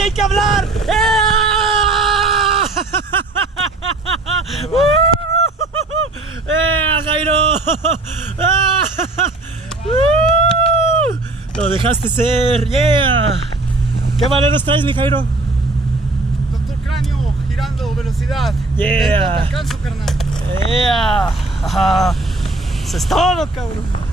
sí hay que hablar. Jairo! Lo dejaste ser. ¡Yeah! ¿Qué valeros traes, mi Jairo? Doctor Cráneo, girando, velocidad. ¡Yeah! Te alcanzo, carnal. ¡Yeah! Ajá. Eso es todo, cabrón.